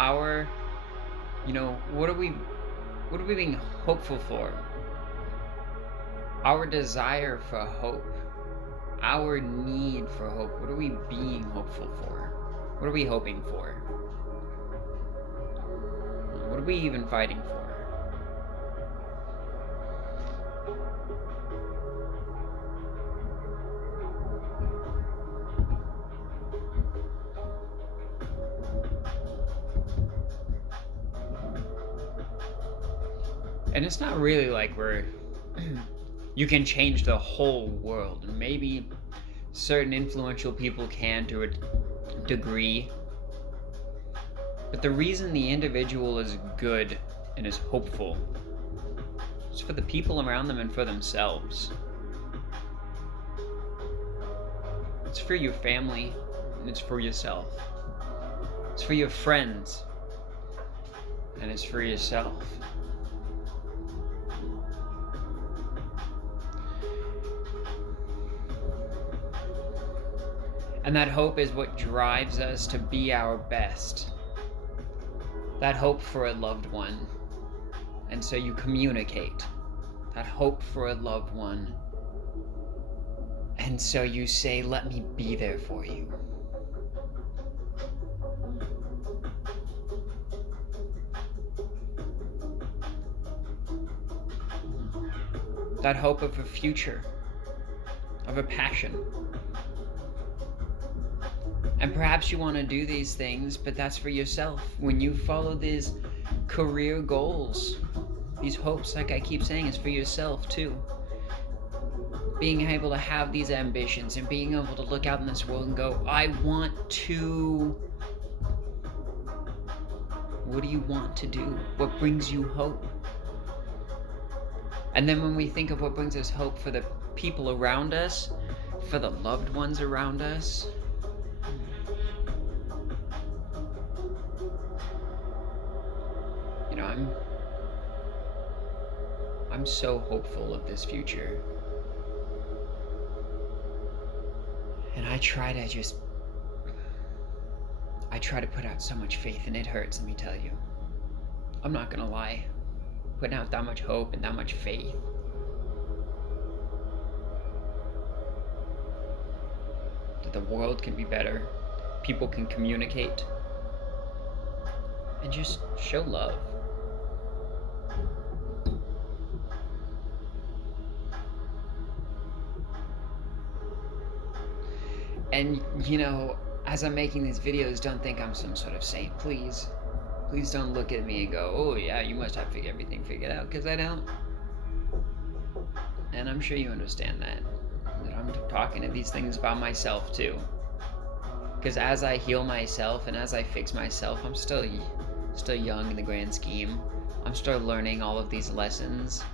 our, what are we being hopeful for? Our desire for hope, our need for hope. What are we being hopeful for? What are we hoping for? What are we even fighting for? And it's not really like you can change the whole world. Maybe certain influential people can to a degree. But the reason the individual is good and is hopeful is for the people around them and for themselves. It's for your family and it's for yourself. It's for your friends and it's for yourself. And that hope is what drives us to be our best. That hope for a loved one. And so you communicate. That hope for a loved one. And so you say, let me be there for you. That hope of a future, of a passion. And perhaps you want to do these things, but that's for yourself. When you follow these career goals, these hopes, like I keep saying, is for yourself too. Being able to have these ambitions and being able to look out in this world and go, I want to... What do you want to do? What brings you hope? And then when we think of what brings us hope for the people around us, for the loved ones around us, I'm so hopeful of this future. And I try to put out so much faith, and it hurts, let me tell you. I'm not gonna lie. Putting out that much hope and that much faith. That the world can be better, people can communicate, and just show love. And, as I'm making these videos, don't think I'm some sort of saint, please. Please don't look at me and go, oh yeah, you must have everything figured out, because I don't. And I'm sure you understand that I'm talking to these things about myself too. Because as I heal myself and as I fix myself, I'm still young in the grand scheme. I'm still learning all of these lessons.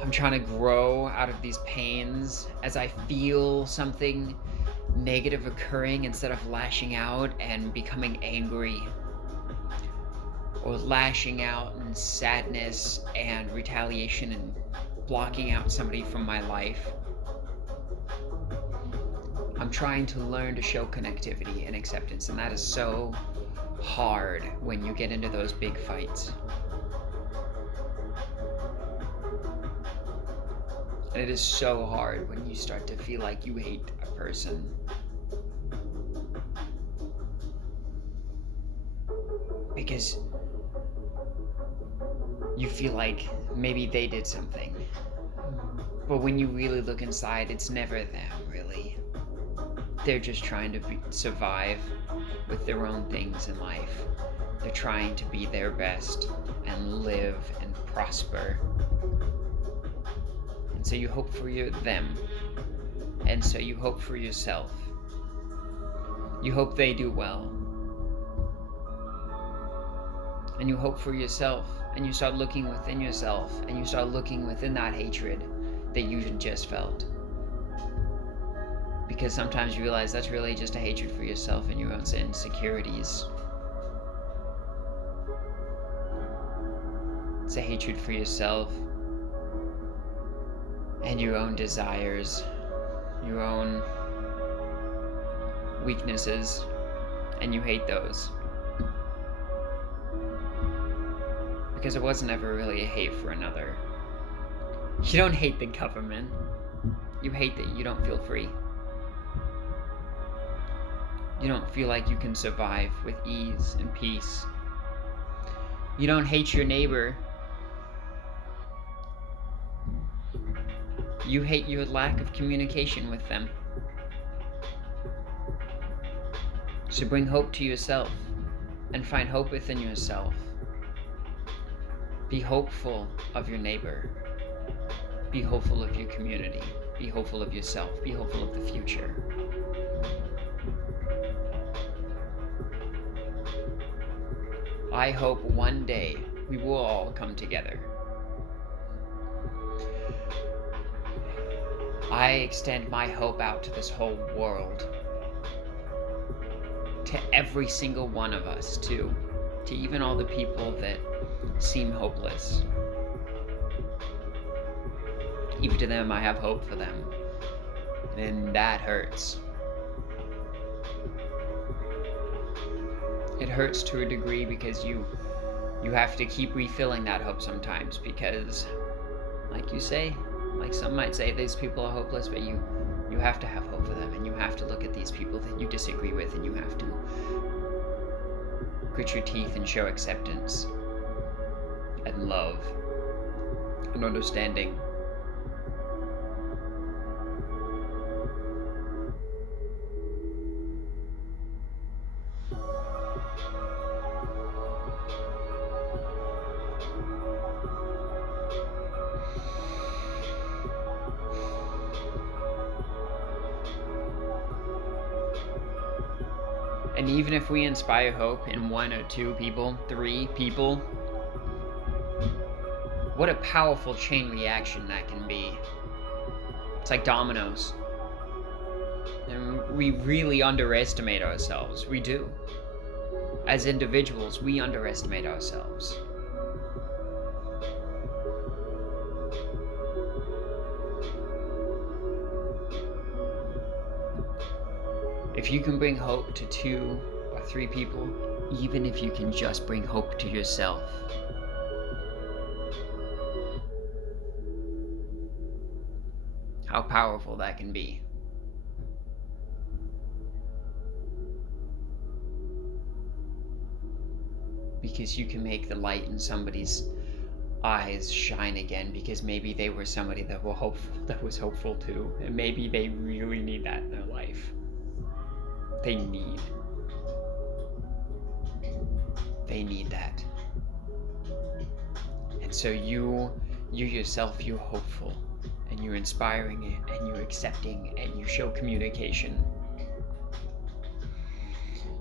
I'm trying to grow out of these pains as I feel something negative occurring, instead of lashing out and becoming angry or lashing out in sadness and retaliation and blocking out somebody from my life. I'm trying to learn to show connectivity and acceptance, and that is so hard when you get into those big fights. And it is so hard when you start to feel like you hate a person. Because you feel like maybe they did something. But when you really look inside, it's never them, really. They're just trying to survive with their own things in life. They're trying to be their best and live and prosper. And so you hope for them. And so you hope for yourself. You hope they do well. And you hope for yourself. And you start looking within yourself. And you start looking within that hatred that you just felt. Because sometimes you realize that's really just a hatred for yourself and your own insecurities. It's a hatred for yourself and your own desires, your own weaknesses, and you hate those. Because it wasn't ever really a hate for another. You don't hate the government. You hate that you don't feel free. You don't feel like you can survive with ease and peace. You don't hate your neighbor. You hate your lack of communication with them. So bring hope to yourself and find hope within yourself. Be hopeful of your neighbor. Be hopeful of your community. Be hopeful of yourself. Be hopeful of the future. I hope one day we will all come together. I extend my hope out to this whole world. To every single one of us, too. To even all the people that seem hopeless. Even to them, I have hope for them. And that hurts. It hurts to a degree because you have to keep refilling that hope sometimes because, like you say, like some might say, these people are hopeless, but you have to have hope for them, and you have to look at these people that you disagree with, and you have to grit your teeth and show acceptance and love and understanding. And even if we inspire hope in 1 or 2 people, 3 people, what a powerful chain reaction that can be. It's like dominoes. And we really underestimate ourselves. We do. As individuals, we underestimate ourselves. If you can bring hope to 2 or 3 people, even if you can just bring hope to yourself, how powerful that can be. Because you can make the light in somebody's eyes shine again, because maybe they were somebody that was hopeful too, and maybe they really need that in their life. They need that. And so you yourself, you're hopeful, and you're inspiring it, and you're accepting, and you show communication.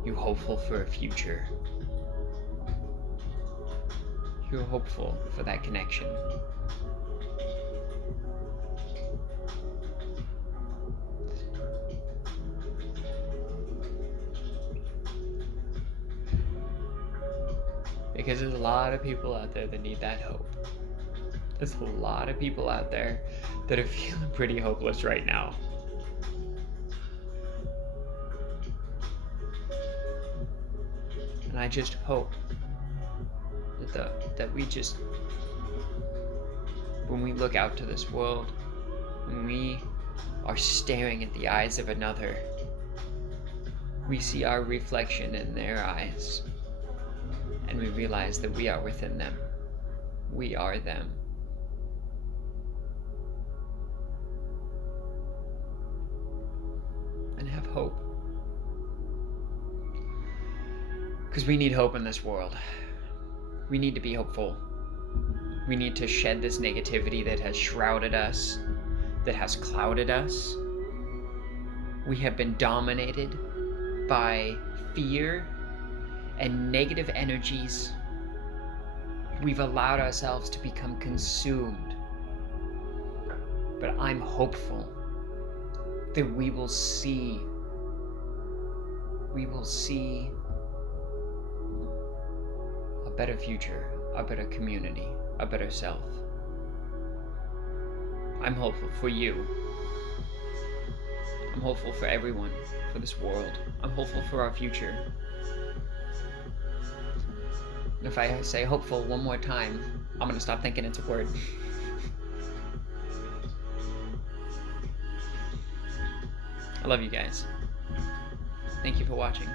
You're hopeful for a future. You're hopeful for that connection. Because there's a lot of people out there that need that hope. There's a lot of people out there that are feeling pretty hopeless right now. And I just hope that we just, when we look out to this world, when we are staring at the eyes of another, we see our reflection in their eyes. And we realize that we are within them. We are them. And have hope. Because we need hope in this world. We need to be hopeful. We need to shed this negativity that has shrouded us, that has clouded us. We have been dominated by fear and negative energies. We've allowed ourselves to become consumed. But I'm hopeful that we will see a better future, a better community, a better self. I'm hopeful for you. I'm hopeful for everyone, for this world. I'm hopeful for our future. And if I say hopeful one more time, I'm gonna stop thinking it's a word. I love you guys. Thank you for watching.